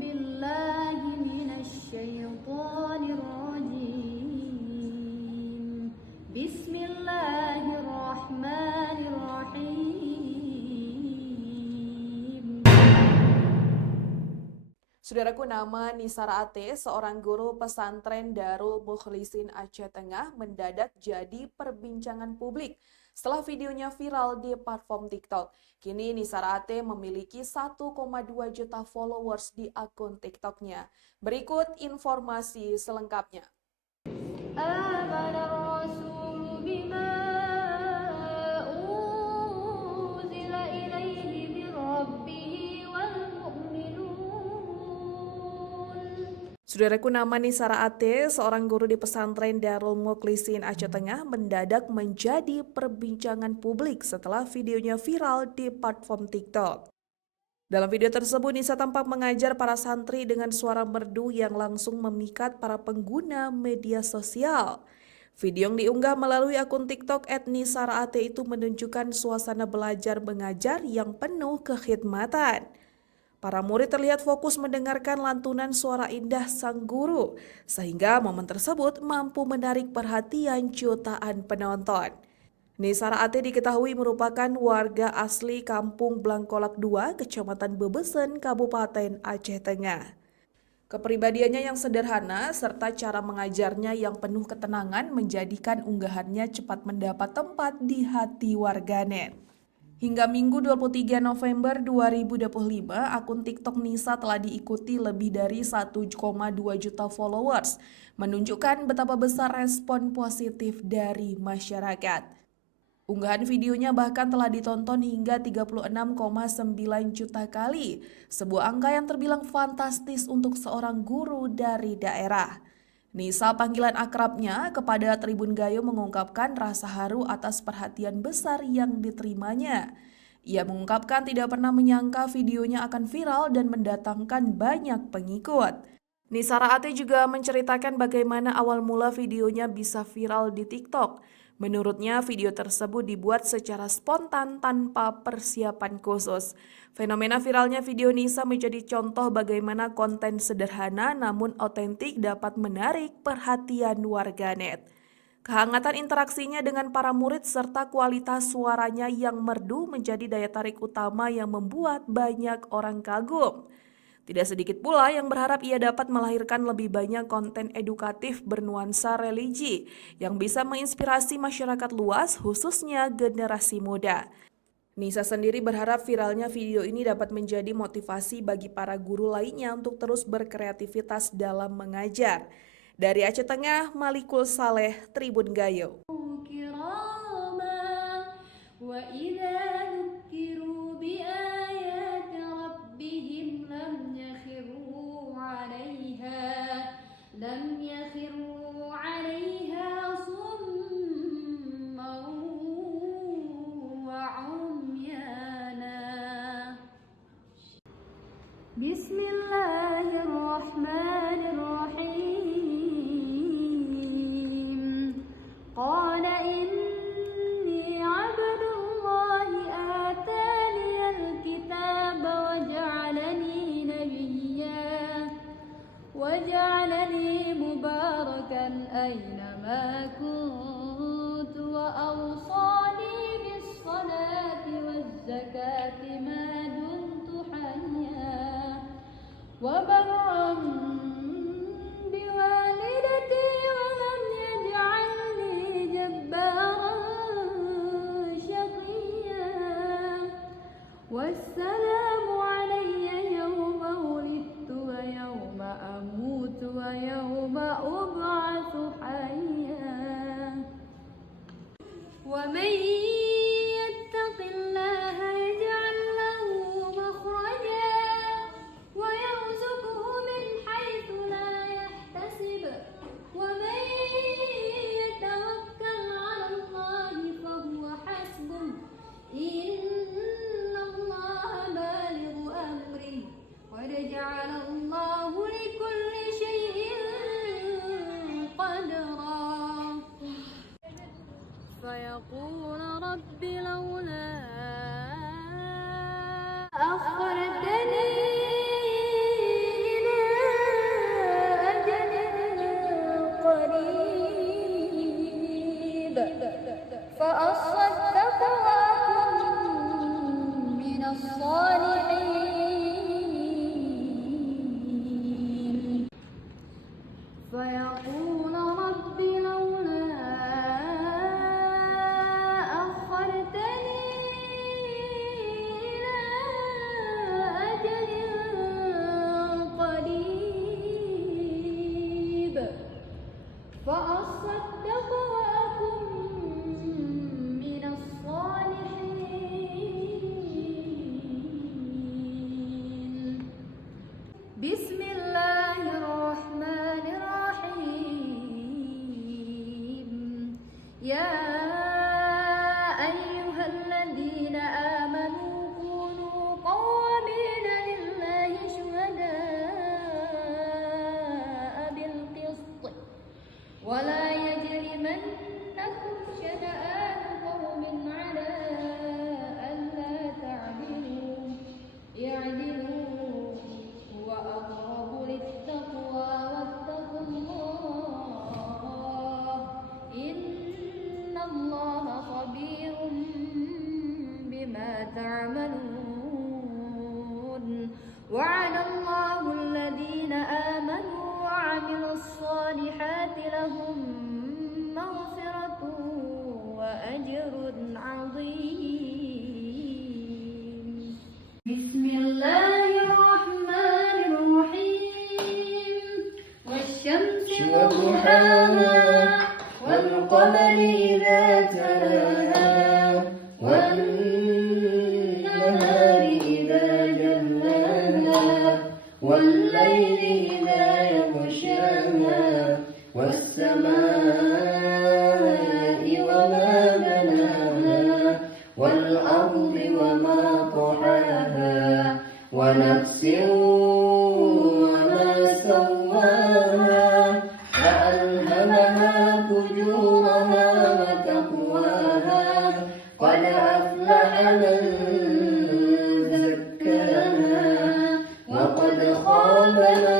بالله من الشيطان الرجيم بسم الله الرحمن الرحيم. Saudaraku, nama Nisara Ate, seorang guru pesantren Darul Mukhlisin Aceh Tengah, mendadak jadi perbincangan publik setelah videonya viral di platform TikTok. Kini Nisara Ate memiliki 1,2 juta followers di akun TikToknya. Berikut informasi selengkapnya. Saudaraku, nama Nisara Ate, seorang guru di pesantren Darul Mukhlisin Aceh Tengah, mendadak menjadi perbincangan publik setelah videonya viral di platform TikTok. Dalam video tersebut, Nisa tampak mengajar para santri dengan suara merdu yang langsung memikat para pengguna media sosial. Video yang diunggah melalui akun TikTok @nisaraate itu menunjukkan suasana belajar mengajar yang penuh kekhidmatan. Para murid terlihat fokus mendengarkan lantunan suara indah sang guru, sehingga momen tersebut mampu menarik perhatian jutaan penonton. Nisara Ate diketahui merupakan warga asli Kampung Blangkolak 2, Kecamatan Bebesen, Kabupaten Aceh Tengah. Kepribadiannya yang sederhana serta cara mengajarnya yang penuh ketenangan menjadikan unggahannya cepat mendapat tempat di hati warganet. Hingga Minggu 23 November 2025, akun TikTok Nisa telah diikuti lebih dari 1,2 juta followers, menunjukkan betapa besar respon positif dari masyarakat. Unggahan videonya bahkan telah ditonton hingga 36,9 juta kali, sebuah angka yang terbilang fantastis untuk seorang guru dari daerah. Nisa, panggilan akrabnya, kepada Tribun Gayo mengungkapkan rasa haru atas perhatian besar yang diterimanya. Ia mengungkapkan tidak pernah menyangka videonya akan viral dan mendatangkan banyak pengikut. Nisara Ate juga menceritakan bagaimana awal mula videonya bisa viral di TikTok. Menurutnya, video tersebut dibuat secara spontan tanpa persiapan khusus. Fenomena viralnya video Nisa menjadi contoh bagaimana konten sederhana namun otentik dapat menarik perhatian warganet. Kehangatan interaksinya dengan para murid serta kualitas suaranya yang merdu menjadi daya tarik utama yang membuat banyak orang kagum. Tidak sedikit pula yang berharap ia dapat melahirkan lebih banyak konten edukatif bernuansa religi yang bisa menginspirasi masyarakat luas, khususnya generasi muda. Nisa sendiri berharap viralnya video ini dapat menjadi motivasi bagi para guru lainnya untuk terus berkreativitas dalam mengajar. Dari Aceh Tengah, Malikul Saleh, Tribun Gayo. Bismillahirrahmanirrahim. Qala inni abdullahi ataniyal kitaba wa ja'alani nabiyya wa ja'alani mubarakan aynama kuntu wa awsani bis salati waz zakati ma dumtu hayya وبرا بوالدتي ولم يجعلني جبارا شقيا والسلام علي يوم ولدت ويوم أموت ويوم أبعث حيا ومن يتق الله يجعل له مخرجا ويرزقه من حيث لا يحتسب ومن يتوكل على الله فهو حسبه إن الله بالغ أمره قد جعل الله لكل شيء قدرا فيقول رب لولا أخرتني ولا يجرمنكم شنآن قوم على ألا تعدلوا اعدلوا هو أقرب للتقوى واتقوا الله إن الله خبير بما تعملون وعد الله الذين آمنوا وعملوا الصالحات لهم مغفرة وأجر عظيم. بسم الله الرحمن الرحيم والشمس وضحاها والقمر إذا تلاها والنهار إذا جلاها والليل إذا يغشاها والسماء وما بناها والأرض وما طحاها ونفس وما سواها فألهمها فجورها وتقواها قد أفلح من زكاها وقد خاب من